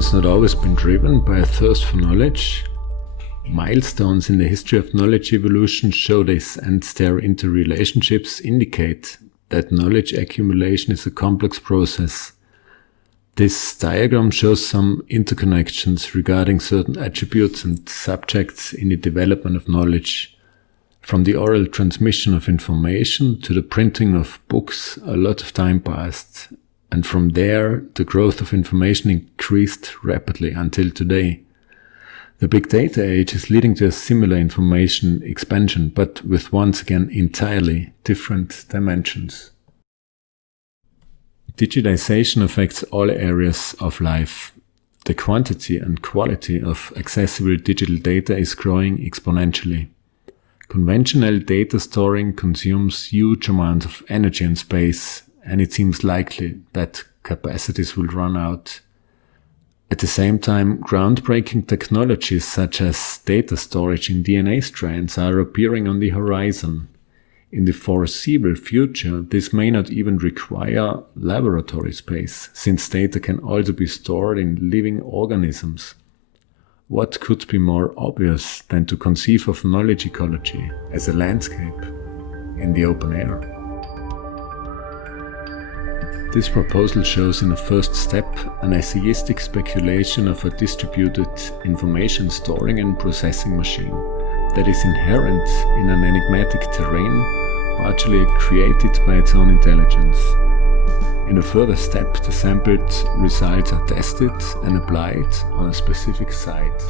humans not always been driven by a thirst for knowledge? Milestones in the history of knowledge evolution show this, and their interrelationships indicate that knowledge accumulation is a complex process. This diagram shows some interconnections regarding certain attributes and subjects in the development of knowledge. From the oral transmission of information to the printing of books, a lot of time passed, and from there the growth of information increased rapidly until today. The big data age is leading to a similar information expansion, but with once again entirely different dimensions. Digitization affects all areas of life. The quantity and quality of accessible digital data is growing exponentially. Conventional data storing consumes huge amounts of energy and space, and it seems likely that capacities will run out. At the same time, groundbreaking technologies such as data storage in DNA strands are appearing on the horizon. In the foreseeable future, this may not even require laboratory space, since data can also be stored in living organisms. What could be more obvious than to conceive of knowledge ecology as a landscape in the open air? This proposal shows in a first step an essayistic speculation of a distributed information storing and processing machine that is inherent in an enigmatic terrain, partially created by its own intelligence. In a further step, the sampled results are tested and applied on a specific site.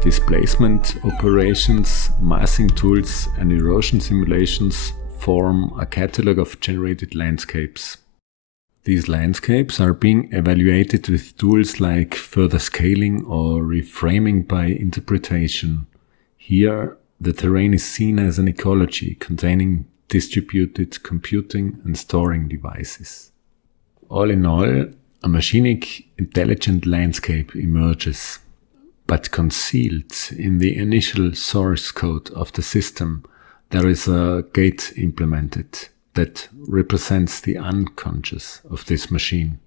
Displacement operations, massing tools, and erosion simulations form a catalog of generated landscapes. These landscapes are being evaluated with tools like further scaling or reframing by interpretation. Here, the terrain is seen as an ecology containing distributed computing and storing devices. All in all, a machinic intelligent landscape emerges, but concealed in the initial source code of the system, there is a gate implemented that represents the unconscious of this machine.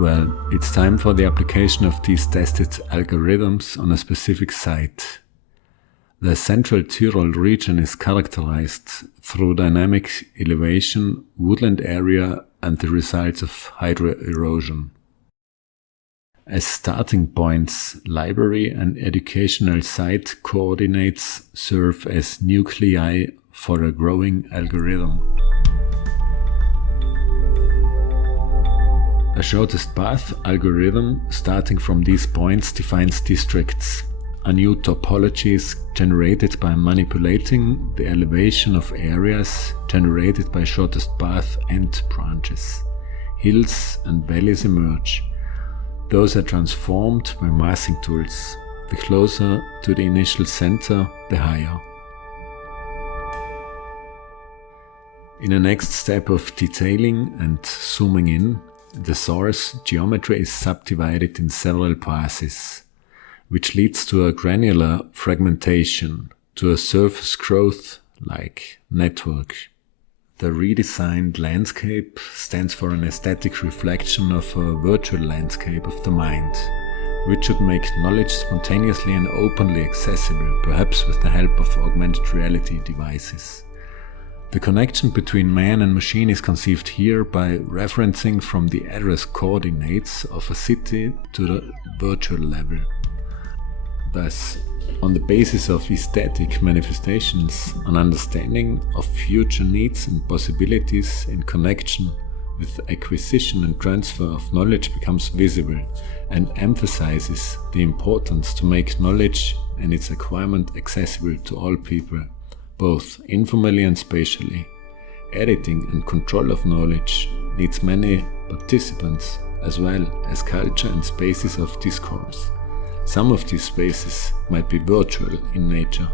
Well, it's time for the application of these tested algorithms on a specific site. The central Tyrol region is characterized through dynamic elevation, woodland area, and the results of hydroerosion. As starting points, library and educational site coordinates serve as nuclei for a growing algorithm. A shortest path algorithm starting from these points defines districts. A new topology is generated by manipulating the elevation of areas generated by shortest path and branches. Hills and valleys emerge. Those are transformed by massing tools. The closer to the initial center, the higher. In the next step of detailing and zooming in, the source geometry is subdivided in several passes, which leads to a granular fragmentation, to a surface growth like network. The redesigned landscape stands for an aesthetic reflection of a virtual landscape of the mind, which should make knowledge spontaneously and openly accessible, perhaps with the help of augmented reality devices. The connection between man and machine is conceived here by referencing from the address coordinates of a city to the virtual level. Thus, on the basis of aesthetic manifestations, an understanding of future needs and possibilities in connection with acquisition and transfer of knowledge becomes visible and emphasizes the importance to make knowledge and its acquirement accessible to all people, both informally and spatially. Editing and control of knowledge needs many participants as well as culture and spaces of discourse. Some of these spaces might be virtual in nature.